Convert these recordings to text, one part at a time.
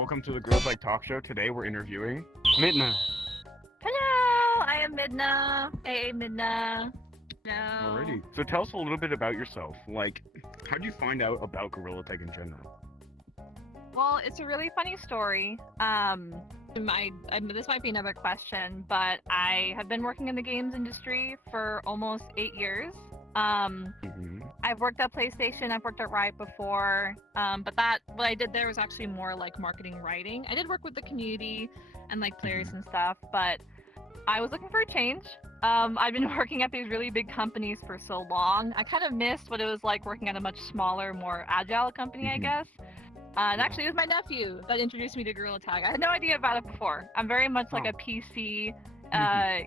welcome to the Girls Like Talk Show. Today we're interviewing Midna. Hello, I am Midna. Hey, Midna. No. Alrighty. So tell us a little bit about yourself. Like, how did you find out about Gorilla Tag in general? Well, it's a really funny story. This might be another question, but I have been working in the games industry for almost 8 years. I've worked at PlayStation, I've worked at Riot before, but what I did there was actually more like marketing writing. I did work with the community and like players and stuff, but I was looking for a change. I've been working at these really big companies for so long. I kind of missed what it was like working at a much smaller, more agile company, I guess. And actually, it was my nephew that introduced me to Gorilla Tag. I had no idea about it before. I'm very much like a PC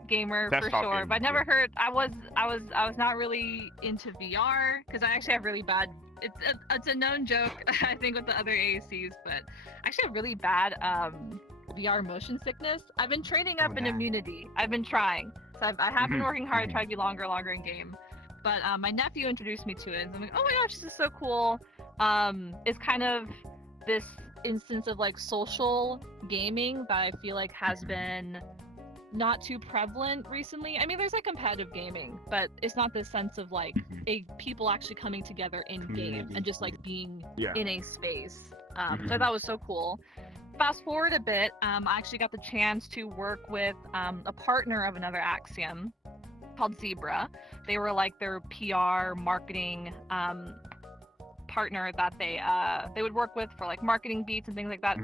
gamer for sure, but I never heard. I was not really into VR because I actually have really bad. It's a known joke, I think, with the other AACs, but I actually have really bad VR motion sickness. I've been training up in immunity. I've been trying, so I have been working hard to try to be longer in game. But my nephew introduced me to it, and I'm like, oh my gosh, this is so cool. It's kind of this instance of like social gaming that I feel like has been not too prevalent recently. I mean, there's like competitive gaming, but it's not this sense of like people actually coming together in game and just like being in a space. So that was so cool. Fast forward a bit, I actually got the chance to work with a partner of another Axiom called Zebra. They were like their PR marketing partner that they would work with for like marketing beats and things like that.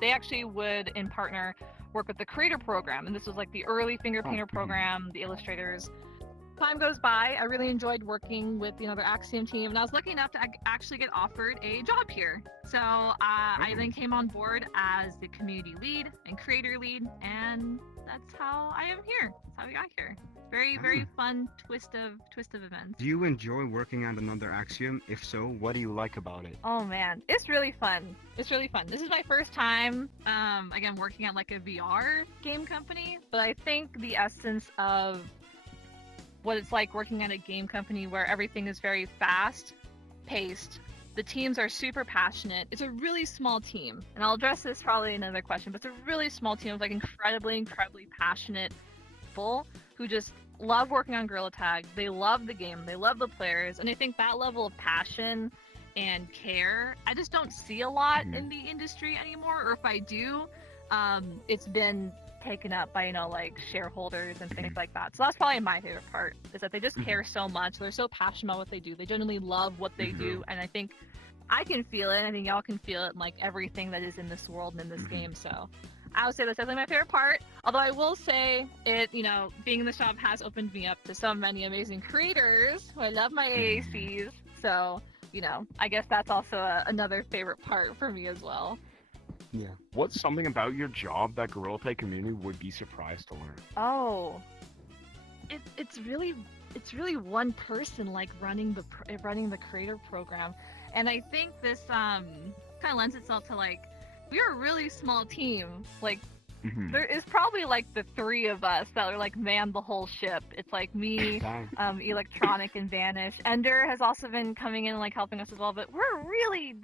They actually would in partner work with the creator program, and this was like the early finger painter program, the illustrators. Time goes by, I really enjoyed working with the other Axiom team, and I was lucky enough to actually get offered a job here. So I then came on board as the community lead and creator lead, and that's how I am here. That's how we got here. Very fun twist of events. Do you enjoy working at another Axiom? If so, what do you like about it? Oh man, it's really fun. This is my first time, again, working at like a VR game company, but I think the essence of what it's like working at a game company where everything is very fast paced. The teams are super passionate. It's a really small team, and I'll address this probably in another question, but it's a really small team of like incredibly passionate people who just love working on Gorilla Tag. They love the game, they love the players, and I think that level of passion and care I just don't see a lot in the industry anymore, or if I do, it's been taken up by like shareholders and things like that. So that's probably my favorite part, is that they just care so much. They're so passionate about what they do. They genuinely love what they do, and I think I can feel it. I think y'all can feel it in like everything that is in this world and in this game. So I would say that's definitely my favorite part. Although I will say it, being in the shop has opened me up to so many amazing creators who I love my AACs. So, I guess that's also another favorite part for me as well. Yeah. What's something about your job that Gorilla Tag community would be surprised to learn? Oh, it's really one person like running the creator program, and I think this kind of lends itself to like we are a really small team. Like there is probably like the three of us that are like man the whole ship. It's like me, Electronic, and Vanish. Ender has also been coming in and like helping us as well, but we're a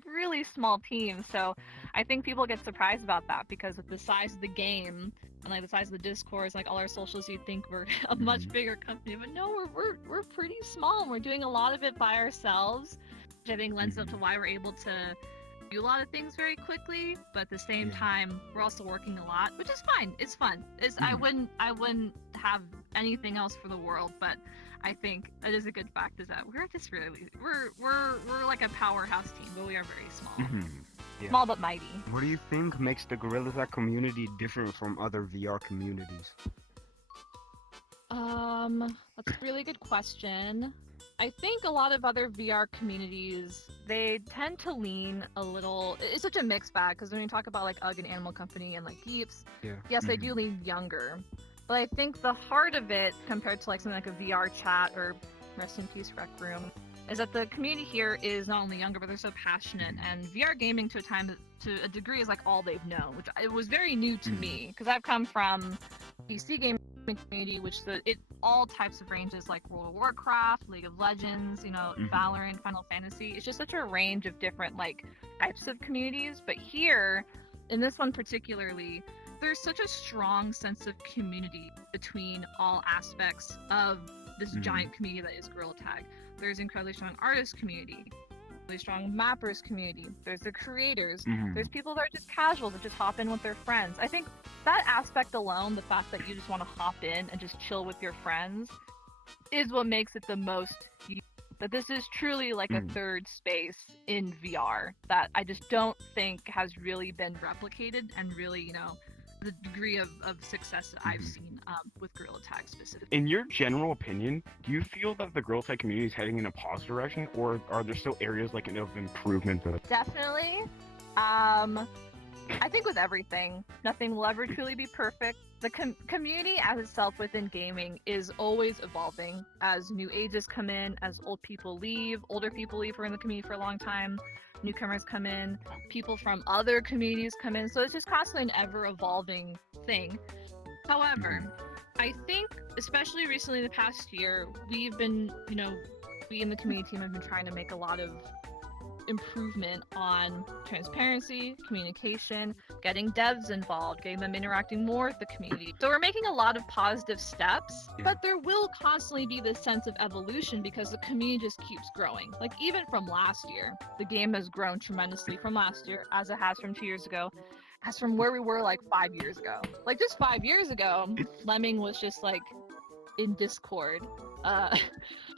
really small team. So I think people get surprised about that, because with the size of the game and like the size of the discourse, like all our socials, you'd think we're a much bigger company, but no, we're pretty small. We're doing a lot of it by ourselves, which I think lends up to why we're able to do a lot of things very quickly, but at the same time we're also working a lot, which is fine. It's fun. I wouldn't have anything else for the world, but I think it is a good fact is that we're just really we're like a powerhouse team, but we are very small. Small but mighty. What do you think makes the Gorilla Tag community different from other VR communities? That's a really good question. I think a lot of other VR communities, they tend to lean a little, it's such a mixed bag, because when you talk about like UGG and Animal Company and like Geeps, yes, they do lean younger. But I think the heart of it, compared to like something like a VR chat or Rest in Peace Rec Room, is that the community here is not only younger, but they're so passionate, and VR gaming to a degree is like all they've known, which it was very new to me, because I've come from PC gaming community, which all types of ranges like World of Warcraft, League of Legends, Valorant, Final Fantasy. It's just such a range of different like types of communities. But here, in this one particularly, there's such a strong sense of community between all aspects of this giant community that is Gorilla Tag. There's incredibly strong artist community, really strong mappers community. There's the creators. There's people that are just casual that just hop in with their friends. I think that aspect alone, the fact that you just want to hop in and just chill with your friends, is what makes it the most unique. That this is truly like a third space in VR that I just don't think has really been replicated, and really, you know, the degree of success that I've seen with Gorilla Tag specifically. In your general opinion, do you feel that the Gorilla Tag community is heading in a positive direction, or are there still areas like of improvement? Definitely. I think with everything, nothing will ever truly be perfect. The community as itself within gaming is always evolving as new ages come in, as older people leave who are in the community for a long time, newcomers come in, people from other communities come in. So it's just constantly an ever evolving thing. However, I think, especially recently in the past year, we've been, you know, we in the community team have been trying to make a lot of improvement on transparency, communication, getting devs involved, getting them interacting more with the community. So we're making a lot of positive steps, but there will constantly be this sense of evolution because the community just keeps growing. Like even from last year, the game has grown tremendously from last year, as it has from 2 years ago, as from where we were like 5 years ago. Like just 5 years ago, Lemming was just like in Discord,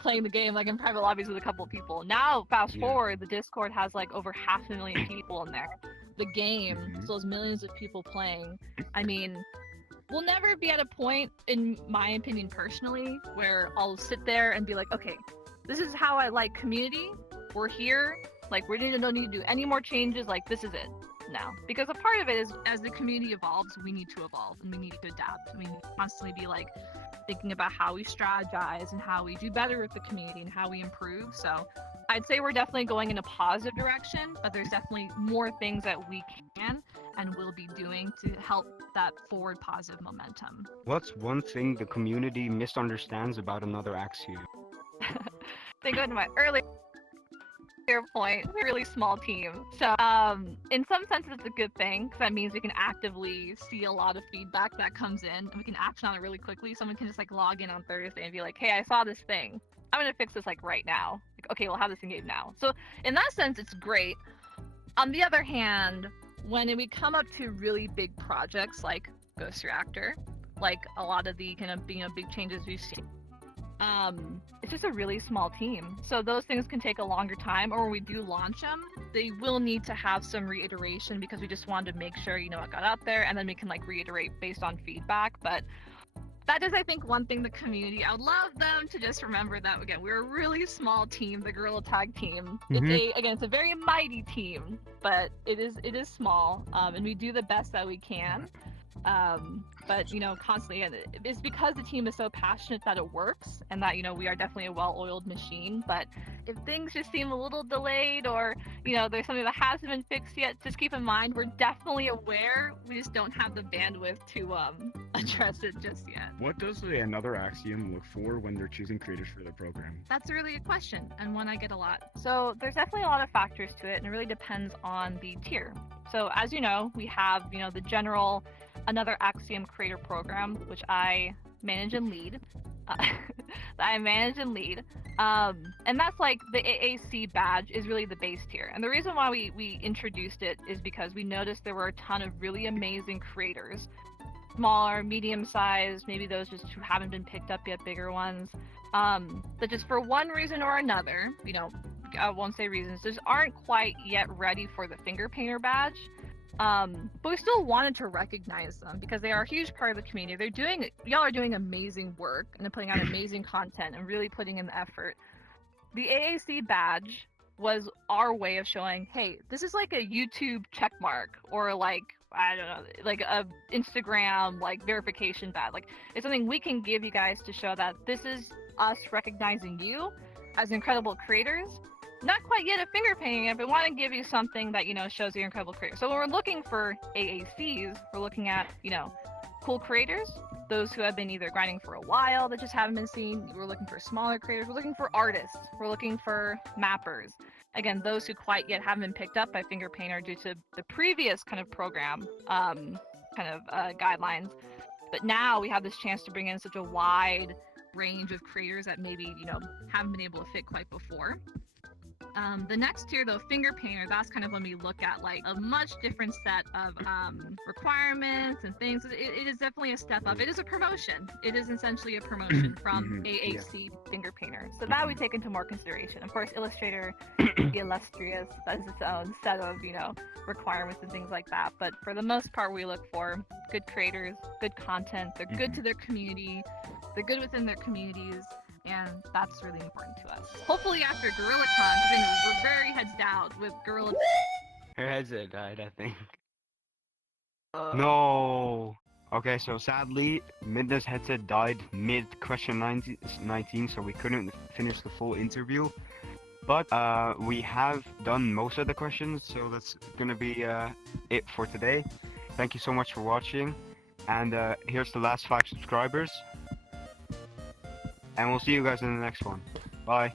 playing the game like in private lobbies with a couple of people. Now, fast forward, the Discord has like over 500,000 people in there. The game still has millions of people playing. I mean, we'll never be at a point, in my opinion personally, where I'll sit there and be like, okay, this is how I like community. We're here. Like, we don't need to do any more changes. Like, this is it. No, because a part of it is, as the community evolves, we need to evolve and we need to adapt. We need to constantly be like thinking about how we strategize and how we do better with the community and how we improve. So I'd say we're definitely going in a positive direction, but there's definitely more things that we can and will be doing to help that forward positive momentum. What's one thing the community misunderstands about another Axiom? They go to my earlier point, we're a really small team. So in some sense it's a good thing, because that means we can actively see a lot of feedback that comes in and we can action on it really quickly. Someone can just like log in on Thursday and be like, hey, I saw this thing, I'm gonna fix this like right now. Like, okay, we'll have this in game now. So in that sense it's great. On the other hand, when we come up to really big projects like Ghost Reactor, like a lot of the kind of big changes we've seen, it's just a really small team, so those things can take a longer time, or when we do launch them, they will need to have some reiteration because we just wanted to make sure, you know, it got out there, and then we can like reiterate based on feedback. But that is, I think, one thing the community, I would love them to just remember that, again, we're a really small team, the Gorilla Tag team. It's a very mighty team, but it is small, and we do the best that we can. But, you know, constantly, and it's because the team is so passionate that it works, and that, you know, we are definitely a well-oiled machine. But if things just seem a little delayed, or, you know, there's something that hasn't been fixed yet, just keep in mind we're definitely aware. We just don't have the bandwidth to address it just yet. What does another Axiom look for when they're choosing creators for their program? That's a really good question, and one I get a lot. So there's definitely a lot of factors to it, and it really depends on the tier. So as you know, we have, you know, the general another Axiom creator program, which I manage and lead. And that's like the AAC badge is really the base tier. And the reason why we introduced it is because we noticed there were a ton of really amazing creators, smaller, medium-sized, maybe those just who haven't been picked up yet, bigger ones, that just for one reason or another, you know, I won't say reasons, just aren't quite yet ready for the finger painter badge. But we still wanted to recognize them because they are a huge part of the community. Y'all are doing amazing work and they're putting out amazing content and really putting in the effort. The AAC badge was our way of showing, hey, this is like a YouTube check mark, or like, I don't know, like a Instagram like verification badge. Like, it's something we can give you guys to show that this is us recognizing you as incredible creators. Not quite yet a finger painting it, but want to give you something that, you know, shows you're incredible creator. So when we're looking for AACs, we're looking at, you know, cool creators, those who have been either grinding for a while that just haven't been seen. We're looking for smaller creators. We're looking for artists. We're looking for mappers. again, those who quite yet haven't been picked up by Finger Painter due to the previous kind of program guidelines. But now we have this chance to bring in such a wide range of creators that maybe, haven't been able to fit quite before. The next tier, though, Finger Painter, that's kind of when we look at like a much different set of requirements and things. It is definitely a step up. It is a promotion. It is essentially a promotion from AHC Finger Painter. So that we take into more consideration. Of course, Illustrator, illustrious, that's its own set of, requirements and things like that. But for the most part, we look for good creators, good content. They're good to their community. They're good within their communities. And that's really important to us. Hopefully after GorillaCon, I think we're very heads down with Gorilla. Her headset died, I think. No. Okay, so sadly, Midna's headset died mid question 19, so we couldn't finish the full interview. But we have done most of the questions, so that's gonna be it for today. Thank you so much for watching, and here's the last 5 subscribers. And we'll see you guys in the next one. Bye.